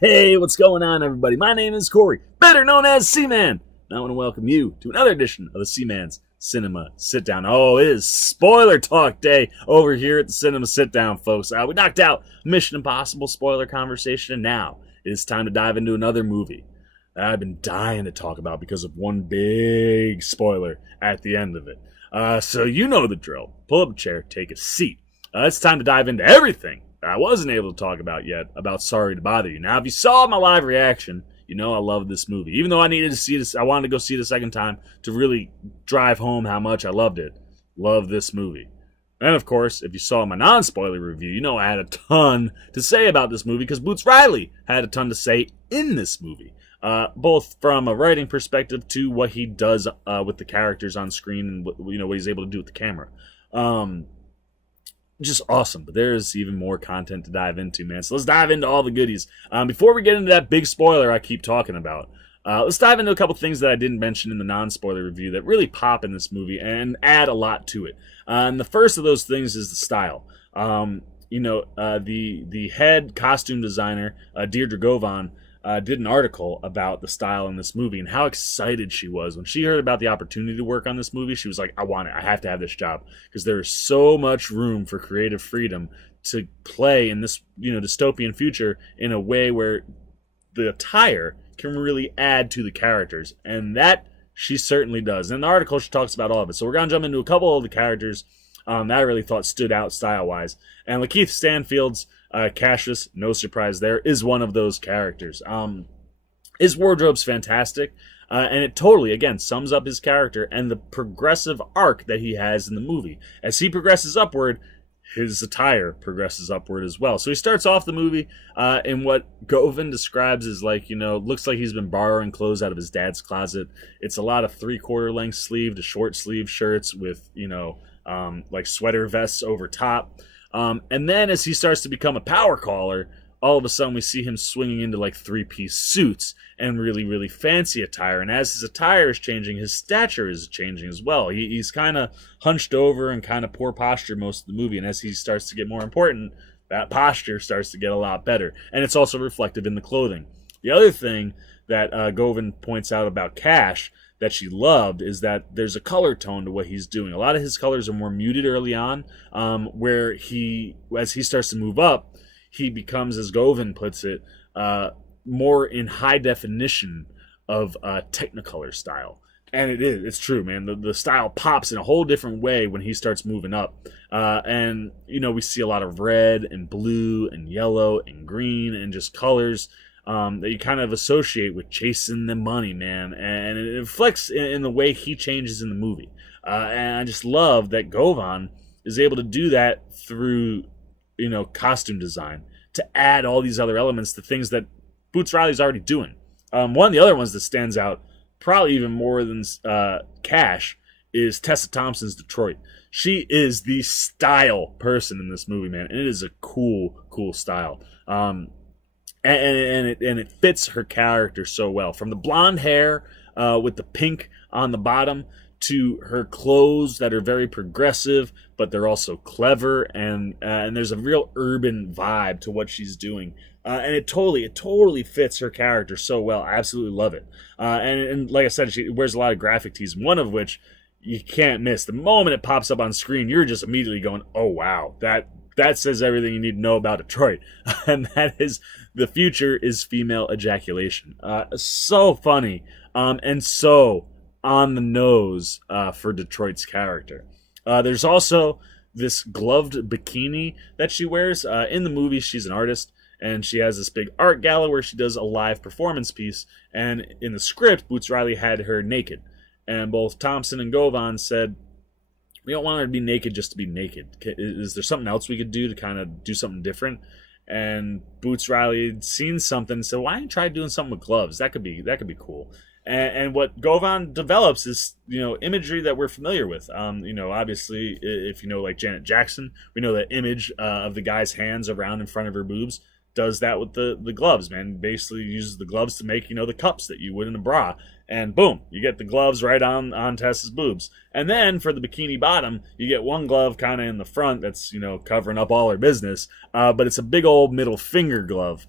Hey, what's going on, everybody? My name is Corey, better known as Seaman. And I want to welcome you to another edition of the Seaman's Cinema Sit-Down. Oh, it is spoiler talk day over here at the Cinema Sit-Down, folks. We knocked out Mission Impossible spoiler conversation, and now it is time to dive into another movie that I've been dying to talk about because of one big spoiler at the end of it. So you know the drill. Pull up a chair, take a seat. It's time to dive into everything I wasn't able to talk about yet about Sorry to Bother You. Now, if you saw my live reaction, you know I love this movie. Even though I needed to see this, I wanted to go see it a second time to really drive home how much I loved it. Love this movie. And of course, if you saw my non-spoiler review, you know I had a ton to say about this movie because Boots Riley had a ton to say in this movie. Both from a writing perspective to what he does with the characters on screen and what he's able to do with the camera. Just awesome, but there's even more content to dive into, man. So let's dive into all the goodies. Before we get into that big spoiler I keep talking about, let's dive into a couple things that I didn't mention in the non-spoiler review that really pop in this movie and add a lot to it. And the first of those things is the style. The head costume designer, Deirdre Govan, did an article about the style in this movie and how excited she was. When she heard about the opportunity to work on this movie, she was like, I want it. I have to have this job. Because there is so much room for creative freedom to play in this, dystopian future in a way where the attire can really add to the characters. And that she certainly does. In the article, she talks about all of it. So we're going to jump into a couple of the characters that I really thought stood out style-wise. And Lakeith Stanfield's Cassius, no surprise there, is one of those characters. His wardrobe's fantastic, and it totally, again, sums up his character and the progressive arc that he has in the movie. As he progresses upward, his attire progresses upward as well. So he starts off the movie in what Govan describes as looks like he's been borrowing clothes out of his dad's closet. It's a lot of 3/4 length sleeve to short sleeve shirts with, like sweater vests over top. And then as he starts to become a power caller, all of a sudden we see him swinging into like 3-piece suits and really, really fancy attire. And as his attire is changing, his stature is changing as well. He's kind of hunched over and kind of poor posture most of the movie. And as he starts to get more important, that posture starts to get a lot better. And it's also reflective in the clothing. The other thing that Govan points out about Cash that she loved is that there's a color tone to what he's doing. A lot of his colors are more muted early on, where as he starts to move up, he becomes, as Govan puts it, more in high definition of Technicolor style. And it's true, man. The style pops in a whole different way when he starts moving up. And we see a lot of red and blue and yellow and green and just colors that you kind of associate with chasing the money, man. And it reflects in the way he changes in the movie. And I just love that Govan is able to do that through, costume design to add all these other elements to things that Boots Riley's already doing. One of the other ones that stands out, probably even more than Cash, is Tessa Thompson's Detroit. She is the style person in this movie, man. And it is a cool style. And it fits her character so well. From the blonde hair with the pink on the bottom to her clothes that are very progressive, but they're also clever, and there's a real urban vibe to what she's doing. And it totally fits her character so well. I absolutely love it. And like I said, she wears a lot of graphic tees, one of which you can't miss. The moment it pops up on screen, you're just immediately going, oh, wow, that says everything you need to know about Detroit. And that is, the future is female ejaculation. So funny and so on the nose for Detroit's character. There's also this gloved bikini that she wears. In the movie, she's an artist, and she has this big art gala where she does a live performance piece. And in the script, Boots Riley had her naked. And both Thompson and Govan said, we don't want her to be naked just to be naked. Is there something else we could do to kind of do something different? And Boots Riley had seen something and said, why don't you try doing something with gloves? That could be cool. And what Govan develops is, imagery that we're familiar with. Obviously, if like Janet Jackson, we know that image of the guy's hands around in front of her boobs. does that with the gloves, man. Basically uses the gloves to make, the cups that you would in a bra. And boom, you get the gloves right on Tessa's boobs. And then for the bikini bottom, you get one glove kind of in the front that's, covering up all her business. But it's a big old middle finger glove,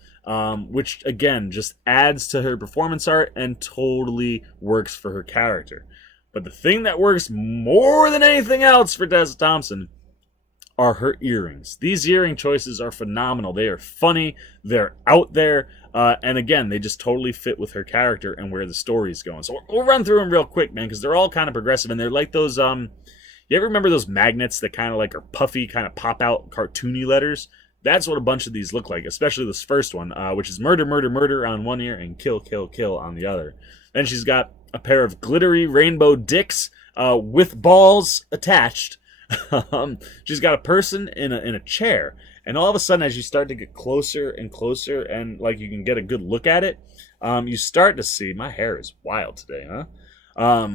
which, again, just adds to her performance art and totally works for her character. But the thing that works more than anything else for Tessa Thompson are her earrings. These earring choices are phenomenal. They are funny. They're out there. And again, they just totally fit with her character and where the story's going. So we'll run through them real quick, man, because they're all kind of progressive. And they're like those, you ever remember those magnets that kind of like are puffy, kind of pop out cartoony letters? That's what a bunch of these look like, especially this first one, which is murder, murder, murder on one ear and kill, kill, kill on the other. Then she's got a pair of glittery rainbow dicks with balls attached. She's got a person in a chair, and all of a sudden, as you start to get closer and closer, and like you can get a good look at it, you start to see, my hair is wild today, huh?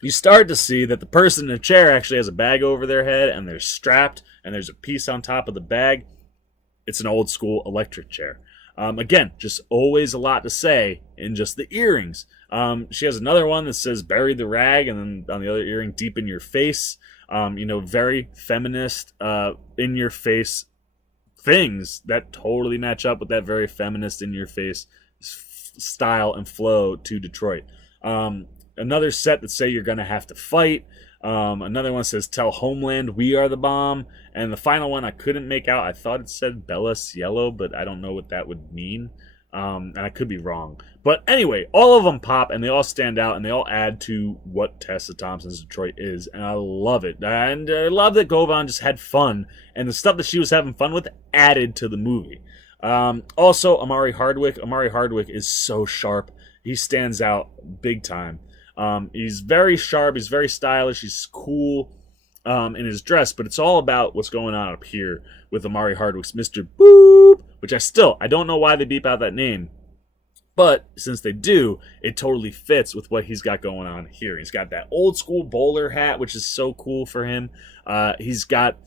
You start to see that the person in the chair actually has a bag over their head, and they're strapped, and there's a piece on top of the bag. It's an old school electric chair. Again, just always a lot to say in just the earrings. She has another one that says bury the rag, and then on the other earring, deep in your face. Very feminist, in your face things that totally match up with that very feminist in your face style and flow to Detroit. Another set that say you're going to have to fight. Another one says tell Homeland we are the bomb. And the final one I couldn't make out. I thought it said Bella Cielo, but I don't know what that would mean. And I could be wrong. But anyway, all of them pop, and they all stand out, and they all add to what Tessa Thompson's Detroit is. And I love it. And I love that Govan just had fun, and the stuff that she was having fun with added to the movie. Also, Amari Hardwick. Amari Hardwick is so sharp. He stands out big time. He's very sharp. He's very stylish. He's cool in his dress, but it's all about what's going on up here with Amari Hardwick's Mr. Boop, which I don't know why they beep out that name, but since they do, it totally fits with what he's got going on here. He's got that old school bowler hat, which is so cool for him. He's got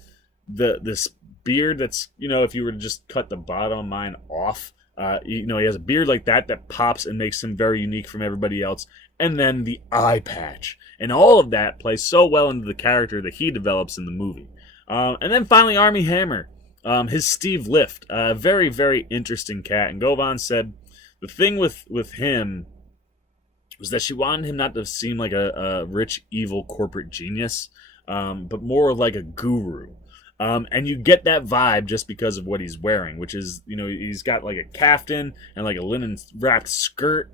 this beard that's, if you were to just cut the bottom of mine off, he has a beard like that pops and makes him very unique from everybody else. And then the eye patch. And all of that plays so well into the character that he develops in the movie. And then finally, Armie Hammer. His Steve Lift. Very, very interesting cat. And Govan said the thing with him was that she wanted him not to seem like a rich, evil corporate genius, but more like a guru. And you get that vibe just because of what he's wearing, which is, he's got like a caftan and like a linen wrapped skirt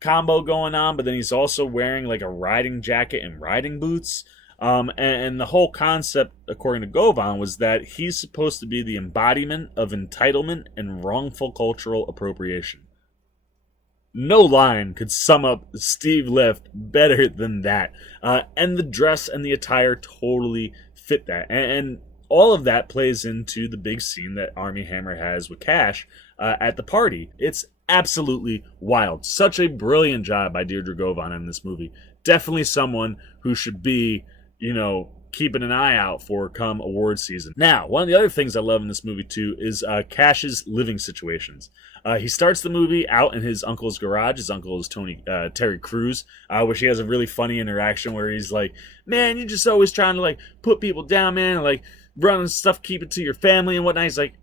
combo going on, but then he's also wearing like a riding jacket and riding boots. And the whole concept, according to Govan, was that he's supposed to be the embodiment of entitlement and wrongful cultural appropriation. No line could sum up Steve Lift better than that. And the dress and the attire totally fit that. And all of that plays into the big scene that Armie Hammer has with Cash at the party. It's absolutely wild. Such a brilliant job by Deirdre Govan in this movie. Definitely someone who should be, keeping an eye out for come award season. Now, one of the other things I love in this movie, too, is Cash's living situations. He starts the movie out in his uncle's garage. His uncle is Terry Crews, which he has a really funny interaction where he's like, man, you're just always trying to, put people down, man, and, run stuff, keep it to your family and whatnot. He's like,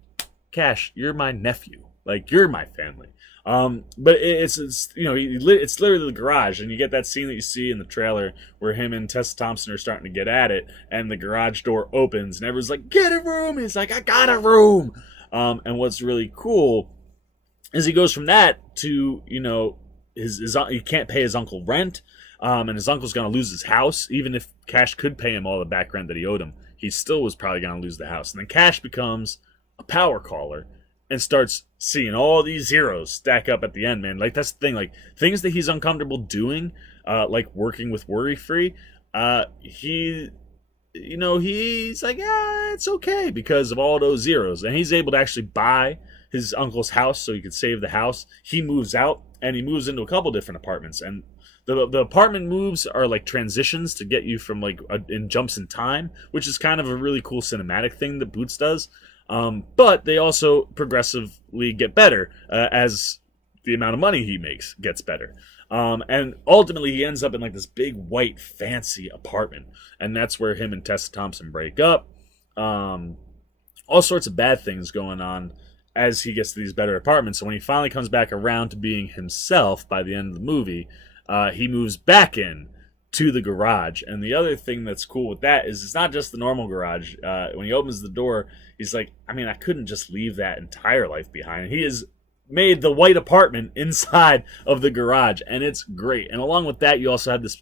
Cash, you're my nephew. You're my family. But it's literally the garage, and you get that scene that you see in the trailer where him and Tessa Thompson are starting to get at it, and the garage door opens, and everyone's like, get a room! He's like, I got a room! And what's really cool is he goes from that to, he can't pay his uncle rent, and his uncle's going to lose his house. Even if Cash could pay him all the back rent that he owed him, he still was probably going to lose the house. And then Cash becomes a power caller and starts seeing all these zeros stack up at the end, man. That's the thing. Things that he's uncomfortable doing, working with Worry Free, he's like, yeah, it's okay because of all those zeros. And he's able to actually buy his uncle's house so he could save the house. He moves out, and he moves into a couple different apartments. And the apartment moves are transitions to get you from in jumps in time, which is kind of a really cool cinematic thing that Boots does. But they also progressively get better as the amount of money he makes gets better. And ultimately, he ends up in like this big white fancy apartment, and that's where him and Tessa Thompson break up. All sorts of bad things going on as he gets to these better apartments. So when he finally comes back around to being himself by the end of the movie, he moves back in to the garage. And the other thing that's cool with that is it's not just the normal garage. When he opens the door, he's like, I mean, I couldn't just leave that entire life behind. He has made the white apartment inside of the garage, and it's great. And along with that, you also have this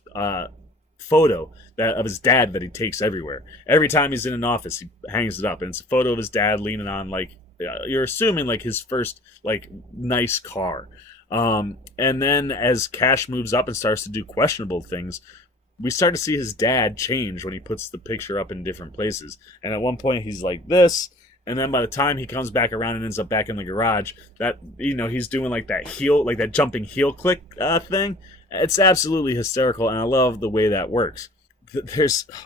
photo of his dad that he takes everywhere. Every time he's in an office, he hangs it up, and it's a photo of his dad leaning on, like, you're assuming like his first like nice car. And then as Cash moves up and starts to do questionable things, we start to see his dad change when he puts the picture up in different places. And at one point he's like this, and then by the time he comes back around and ends up back in the garage, that, you know, he's doing like that heel, like that jumping heel click thing. It's absolutely hysterical, and I love the way that works.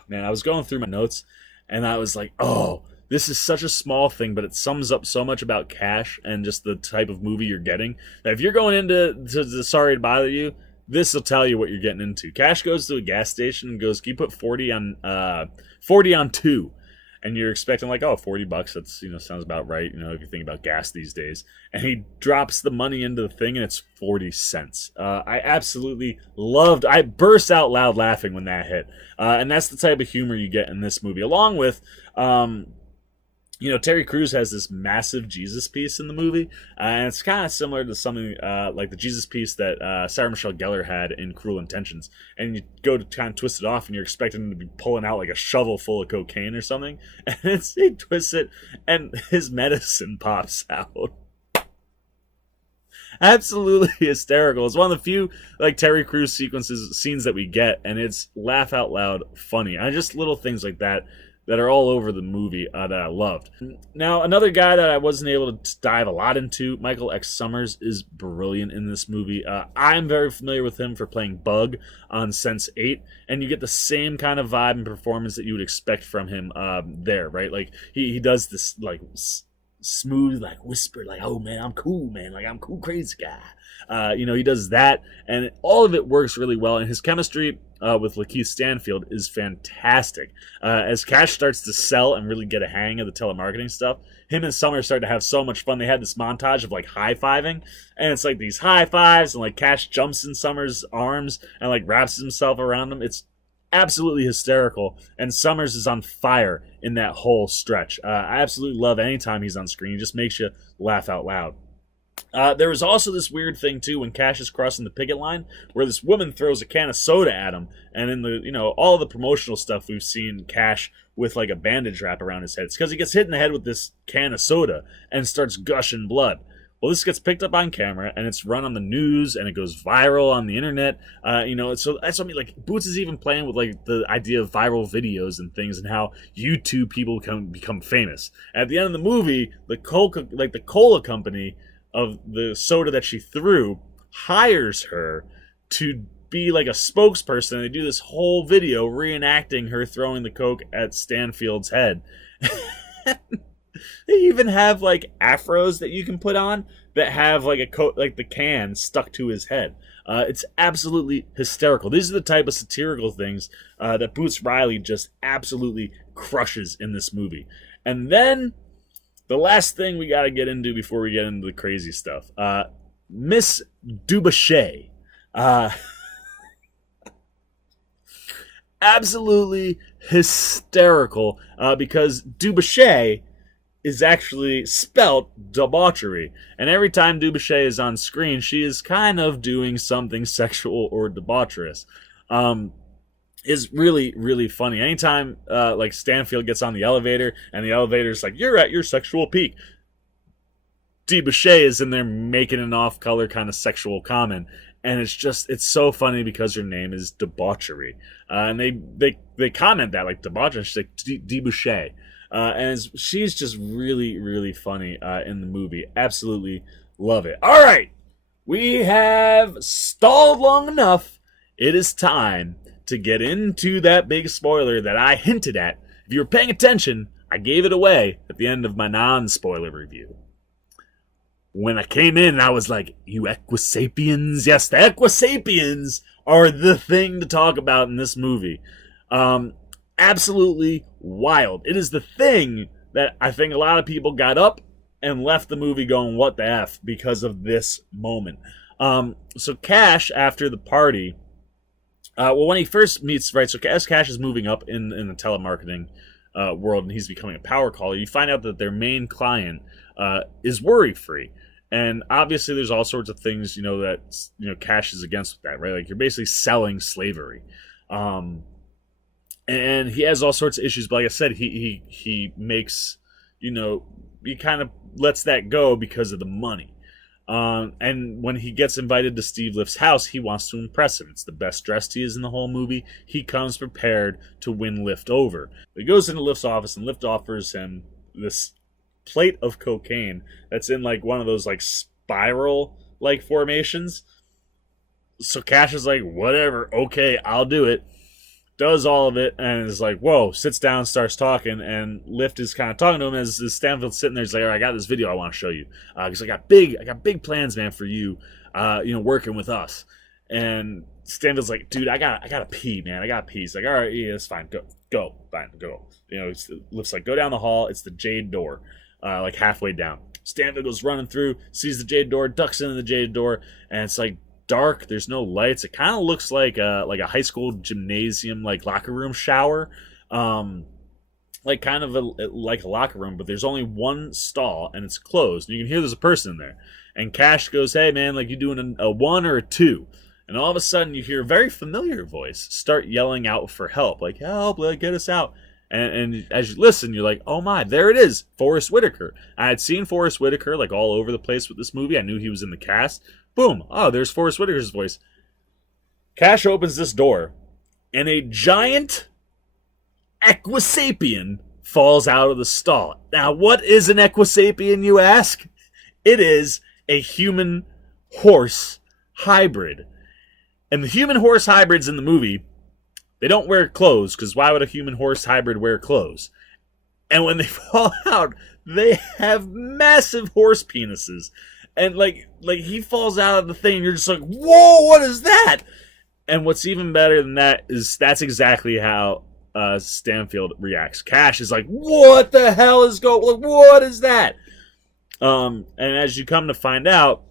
Man, I was going through my notes, and I was like, oh, this is such a small thing, but it sums up so much about Cash and just the type of movie you're getting. That if you're going into Sorry to Bother You, this will tell you what you're getting into. Cash goes to a gas station and goes, "Can you put 40 on 2?" And you're expecting like, oh, $40. That's, you know, sounds about right. You know, if you think about gas these days. And he drops the money into the thing, and it's 40 cents. I absolutely loved. I burst out loud laughing when that hit. And that's the type of humor you get in this movie, along with. You know, Terry Crews has this massive Jesus piece in the movie, and it's kind of similar to something like the Jesus piece that Sarah Michelle Gellar had in Cruel Intentions. And you go to kind of twist it off, and you're expecting him to be pulling out like a shovel full of cocaine or something, and he twists it, and his medicine pops out. Absolutely hysterical. It's one of the few like Terry Crews scenes that we get, and it's laugh out loud funny. And just little things like that are all over the movie that I loved. Now, another guy that I wasn't able to dive a lot into, Michael X. Summers, is brilliant in this movie. I'm very familiar with him for playing Bug on Sense8, and you get the same kind of vibe and performance that you would expect from him there, right? Like, he does this, like, smooth, like, whisper, like, oh, man, I'm cool, man. Like, I'm cool, crazy guy. You know, he does that, and all of it works really well, and his chemistry with Lakeith Stanfield is fantastic. As Cash starts to sell and really get a hang of the telemarketing stuff, him and Summer start to have so much fun. They had this montage of like high-fiving, and it's like these high fives, and like Cash jumps in Summer's arms and like wraps himself around him. It's absolutely hysterical, and Summers is on fire in that whole stretch. I absolutely love any time he's on screen. He just makes you laugh out loud. There was also this weird thing too when Cash is crossing the picket line, where this woman throws a can of soda at him, and in the, you know, all of the promotional stuff we've seen Cash with like a bandage wrap around his head. It's because he gets hit in the head with this can of soda and starts gushing blood. Well, this gets picked up on camera, and it's run on the news, and it goes viral on the internet. You know, so that's what I mean. Like, Boots is even playing with like the idea of viral videos and things, and how YouTube people can become famous. At the end of the movie, the cola company of the soda that she threw hires her to be like a spokesperson, and they do this whole video reenacting her throwing the Coke at Stanfield's head. They even have like afros that you can put on that have like like the can stuck to his head. It's absolutely hysterical. These are the type of satirical things that Boots Riley just absolutely crushes in this movie. And then the last thing we got to get into before we get into the crazy stuff, Miss Dubuchet. Absolutely hysterical, because Dubuchet is actually spelt debauchery. And every time Dubuchet is on screen, she is kind of doing something sexual or debaucherous. Is really, really funny. Anytime like Stanfield gets on the elevator and the elevator's like, you're at your sexual peak, Dubuchet is in there making an off-color kind of sexual comment. And it's so funny because her name is Debauchery. And they comment that, like, debauchery. She's like, Dubuchet. And she's just really, really funny in the movie. Absolutely love it. All right. We have stalled long enough. It is time to get into that big spoiler that I hinted at. If you were paying attention, I gave it away at the end of my non-spoiler review. When I came in, I was like, you Equisapiens? Yes, the Equisapiens are the thing to talk about in this movie. Absolutely wild. It is the thing that I think a lot of people got up and left the movie going, what the F, because of this moment. So Cash, after the party, when he first meets, right, so as Cash is moving up in the telemarketing world and he's becoming a power caller, you find out that their main client is worry-free. And obviously there's all sorts of things, that, Cash is against with that, right? Like, you're basically selling slavery. And he has all sorts of issues, but like I said, he makes, he kind of lets that go because of the money. And when he gets invited to Steve Lift's house, he wants to impress him. It's the best dressed he is in the whole movie. He comes prepared to win Lift over. He goes into Lift's office, and Lift offers him this plate of cocaine that's in like one of those like spiral like formations. So Cash is like, whatever, okay, I'll do it. Does all of it, and is like, whoa, sits down, starts talking, and Lift is kind of talking to him as Stanfield's sitting there. He's like, all right, I got this video I want to show you, because I got big plans, man, for you, working with us. And Stanfield's like, dude, I gotta pee, man, I gotta pee. He's like, all right, yeah, it's fine, go, fine, go. Lift's like, go down the hall, it's the jade door, like halfway down. Stanfield goes running through, sees the jade door, ducks into the jade door, and it's like dark, there's no lights. It kind of looks like a high school gymnasium, like locker room shower, like kind of like a locker room, but there's only one stall and it's closed. And you can hear there's a person in there. And Cash goes, hey man, like, you doing a 1 or a 2? And all of a sudden you hear a very familiar voice start yelling out for help, like, help, get us out. And as you listen, you're like, oh my, there it is, Forrest Whitaker. I had seen Forrest Whitaker like all over the place with this movie. I knew he was in the cast. Boom. Oh, there's Forrest Whitaker's voice. Cash opens this door, and a giant Equisapien falls out of the stall. Now, what is an Equisapien, you ask? It is a human-horse hybrid. And the human-horse hybrids in the movie, they don't wear clothes, because why would a human-horse hybrid wear clothes? And when they fall out, they have massive horse penises. And like he falls out of the thing, and you're just like, whoa, what is that? And what's even better than that is that's exactly how Stanfield reacts. Cash is like, what the hell is going? Like, what is that? And as you come to find out,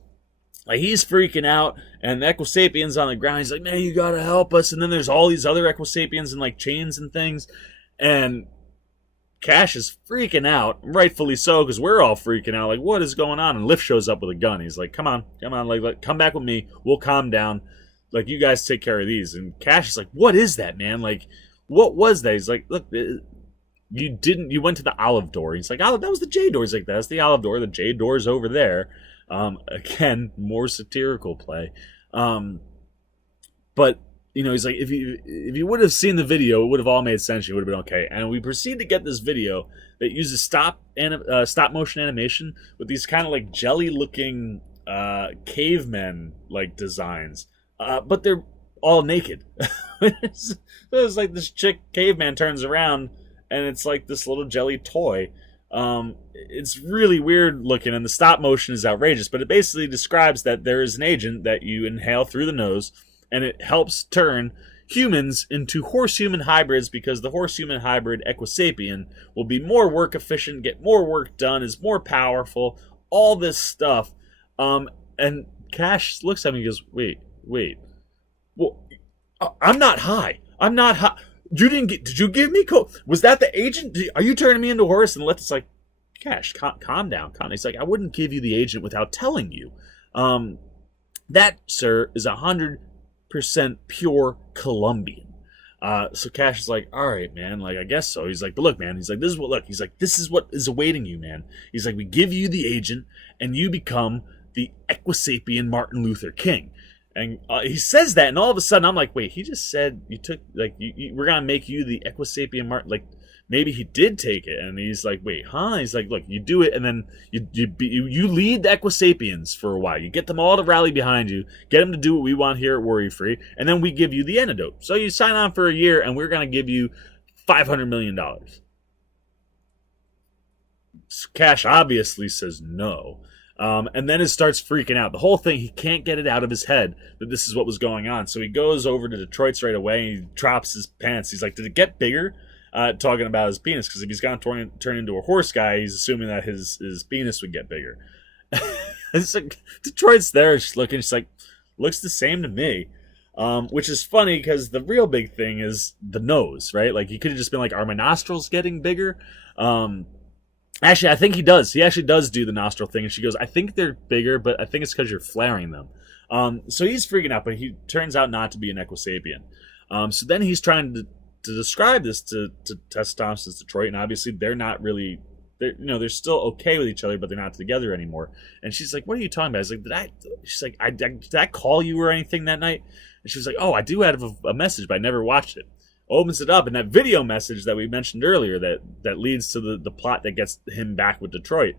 like, he's freaking out, and the Equisapien's on the ground. He's like, man, you gotta help us. And then there's all these other Equisapiens in like chains and things, and Cash is freaking out, rightfully so, because we're all freaking out. Like, what is going on? And Lift shows up with a gun. He's like, come on, like, come back with me. We'll calm down. Like, you guys take care of these. And Cash is like, what is that, man? Like, what was that? He's like, look, you went to the olive door. He's like, oh, that was the jade door. He's like, that's the olive door. The jade door is over there. Again, more satirical play. But he's like, if you would have seen the video, it would have all made sense. You would have been okay. And we proceed to get this video that uses stop motion animation with these kind of like jelly looking cavemen like designs, but they're all naked. So it's like this chick caveman turns around and it's like this little jelly toy. It's really weird looking, and the stop motion is outrageous. But it basically describes that there is an agent that you inhale through the nose, and it helps turn humans into horse-human hybrids, because the horse-human hybrid Equisapien will be more work efficient, get more work done, is more powerful, all this stuff. And Cash looks at me and goes, wait. Well, I'm not high. Did you give me coke? Was that the agent? Are you turning me into a horse? And Lift's like, Cash, calm down. He's like, I wouldn't give you the agent without telling you. That, sir, is 100% pure Colombian. So Cash is like, all right, man, like, I guess so. He's like, but look, man, this is what is awaiting you, man. He's like, we give you the agent, and you become the Equisapien Martin Luther King. And he says that, and all of a sudden I'm like, wait, he just said you took, like, we're gonna make you the Equisapien Martin, like, maybe he did take it. And he's like, wait, huh? He's like, look, you do it, and then you lead the Equisapiens for a while. You get them all to rally behind you, get them to do what we want here at Worry Free, and then we give you the antidote. So you sign on for a year, and we're gonna give you $500 million. Cash obviously says no. And then it starts freaking out. The whole thing, he can't get it out of his head that this is what was going on. So he goes over to Detroit's right away and he drops his pants. He's like, did it get bigger? Talking about his penis, because if he's going to turn into a horse guy, he's assuming that his penis would get bigger. It's like, Detroit's there, she's looking, she's like, looks the same to me. Which is funny because the real big thing is the nose, right? Like, he could have just been like, are my nostrils getting bigger? Actually, I think he does. He actually does do the nostril thing. And she goes, I think they're bigger, but I think it's because you're flaring them. So he's freaking out, but he turns out not to be an Equisapien. So then he's trying to describe this to Tessa Thompson's Detroit, and obviously they're not really, they're still okay with each other, but they're not together anymore. And she's like, what are you talking about? I was like, she's like, did I call you or anything that night? And she was like, oh, I do have a message, but I never watched it. Opens it up, and that video message that we mentioned earlier that leads to the plot that gets him back with Detroit.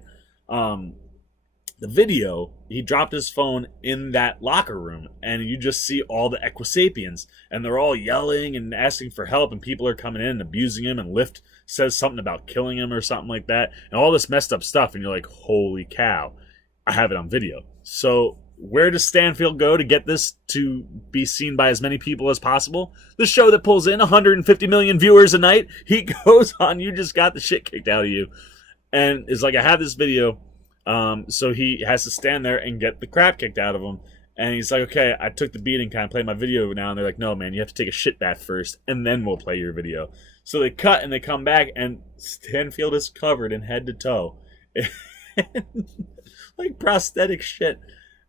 The video, he dropped his phone in that locker room, and you just see all the Equisapiens, and they're all yelling and asking for help, and people are coming in and abusing him, and Lift says something about killing him or something like that, and all this messed up stuff, and you're like, holy cow, I have it on video. So where does Stanfield go to get this to be seen by as many people as possible? The show that pulls in 150 million viewers a night. He goes on, you just got the shit kicked out of you, and is like, I have this video. So he has to stand there and get the crap kicked out of him. And he's like, okay, I took the beating, kind of play my video now. And they're like, no, man, you have to take a shit bath first, and then we'll play your video. So they cut and they come back, and Stanfield is covered in head to toe. Like prosthetic shit.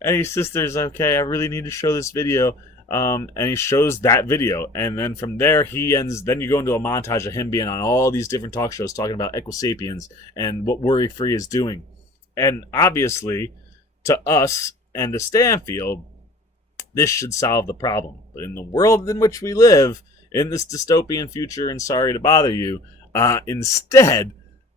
And his sister's okay, I really need to show this video. And he shows that video. And then from there, then you go into a montage of him being on all these different talk shows talking about Equisapiens and what Worry Free is doing. And obviously, to us and to Stanfield, this should solve the problem. But in the world in which we live, in this dystopian future, and sorry to bother you, instead,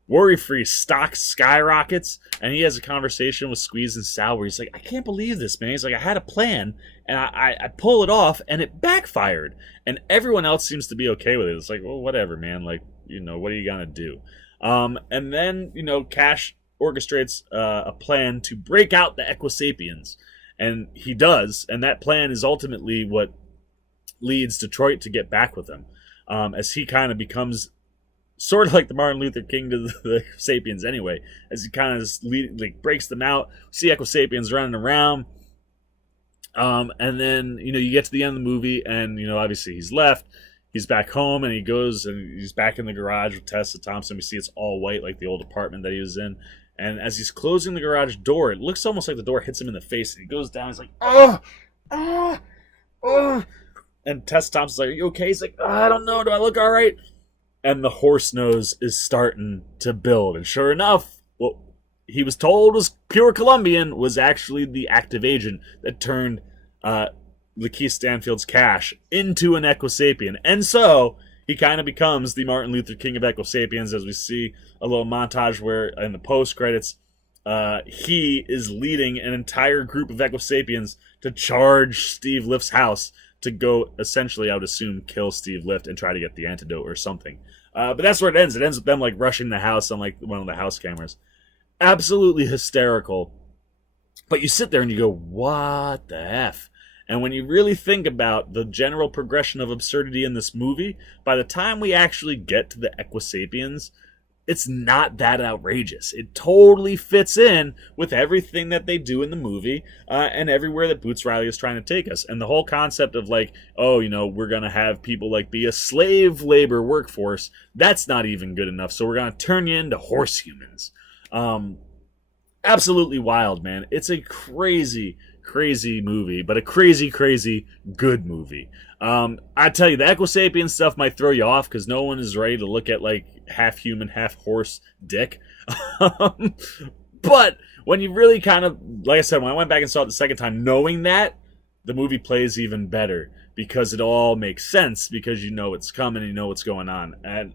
Worry-Free stock skyrockets, and he has a conversation with Squeeze and Sal where he's like, I can't believe this, man. He's like, I had a plan, and I pull it off, and it backfired. And everyone else seems to be okay with it. It's like, well, whatever, man. Like, what are you going to do? And then, Cash orchestrates a plan to break out the Equisapiens, and he does, and that plan is ultimately what leads Detroit to get back with him, as he kind of becomes sort of like the Martin Luther King to the Sapiens anyway, as he kind of breaks them out. See Equisapiens running around, and then you get to the end of the movie, and obviously he's left. He's back home, and he goes and he's back in the garage with Tessa Thompson. We see it's all white, like the old apartment that he was in. And as he's closing the garage door, it looks almost like the door hits him in the face. And he goes down. He's like, oh, oh, oh. And Tessa Thompson's like, are you okay? He's like, oh, I don't know. Do I look all right? And the horse nose is starting to build. And sure enough, what he was told was pure Colombian was actually the active agent that turned Lakeith Stanfield's Cash into an Equisapien. And so he kind of becomes the Martin Luther King of Equisapiens, as we see a little montage where in the post-credits, he is leading an entire group of Equisapiens to charge Steve Lift's house to go, essentially, I would assume, kill Steve Lift and try to get the antidote or something. But that's where it ends. It ends with them rushing the house on one of the house cameras. Absolutely hysterical. But you sit there and you go, what the F? And when you really think about the general progression of absurdity in this movie, by the time we actually get to the Equisapiens, it's not that outrageous. It totally fits in with everything that they do in the movie, and everywhere that Boots Riley is trying to take us. And the whole concept of we're going to have people be a slave labor workforce, that's not even good enough. So we're going to turn you into horse humans. Absolutely wild, man. It's a crazy movie, but a crazy good movie. I tell you, the Equisapien stuff might throw you off because no one is ready to look at half human, half horse dick. But when you really kind of, like I said, when I went back and saw it the second time, knowing that, the movie plays even better because it all makes sense because you know it's coming and you know what's going on. And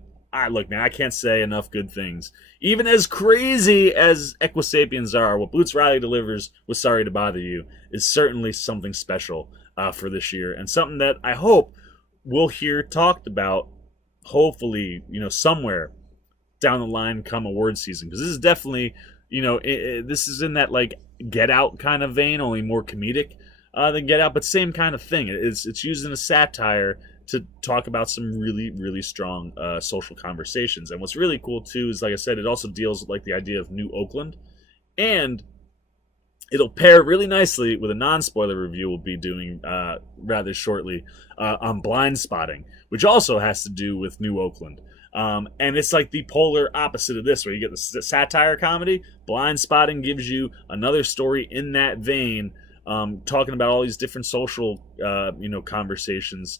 look, man, I can't say enough good things. Even as crazy as Equisapiens are, what Boots Riley delivers with Sorry to Bother You is certainly something special for this year, and something that I hope we'll hear talked about, hopefully, somewhere down the line come award season, because this is definitely, this is in that like Get Out kind of vein, only more comedic than Get Out, but same kind of thing. It's using a satire to talk about some really, really strong social conversations. And what's really cool too is, like I said, it also deals with like the idea of New Oakland, and it'll pair really nicely with a non-spoiler review we'll be doing rather shortly on Blind Spotting, which also has to do with New Oakland. And it's like the polar opposite of this, where you get the satire comedy. Blind Spotting gives you another story in that vein, talking about all these different social, conversations,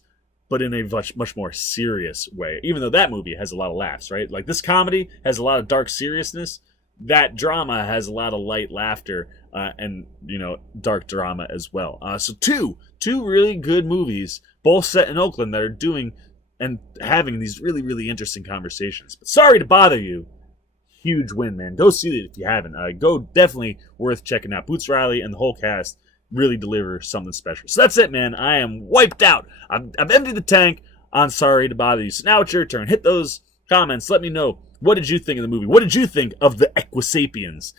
but in a much more serious way. Even though that movie has a lot of laughs, right? Like this comedy has a lot of dark seriousness. That drama has a lot of light laughter and dark drama as well. So two really good movies, both set in Oakland, that are doing and having these really, really interesting conversations. But sorry to bother you. Huge win, man. Go see it if you haven't. Go, definitely worth checking out. Boots Riley and the whole cast really deliver something special. So that's it, man. I am wiped out. I've emptied the tank on Sorry to Bother You. So now it's your turn. Hit those comments. Let me know. What did you think of the movie? What did you think of the Equisapiens?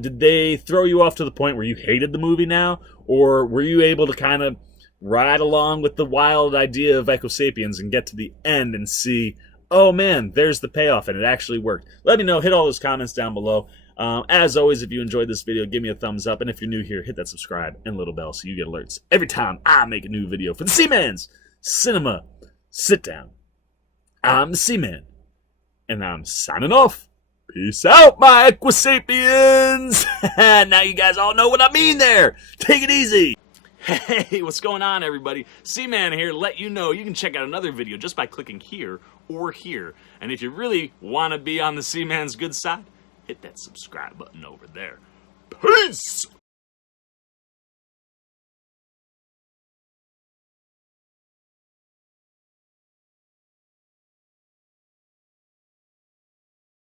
Did they throw you off to the point where you hated the movie now? Or were you able to kind of ride along with the wild idea of Equisapiens and get to the end and see, oh man, there's the payoff and it actually worked? Let me know. Hit all those comments down below. As always, if you enjoyed this video, give me a thumbs up. And if you're new here, hit that subscribe and little bell so you get alerts every time I make a new video for the Seaman's Cinema Sit Down. I'm the Seaman, and I'm signing off. Peace out, my Equisapiens! Now you guys all know what I mean there. Take it easy. Hey, what's going on, everybody? Seaman here to let you know you can check out another video just by clicking here or here. And if you really want to be on the Seaman's good side, hit that subscribe button over there. Peace!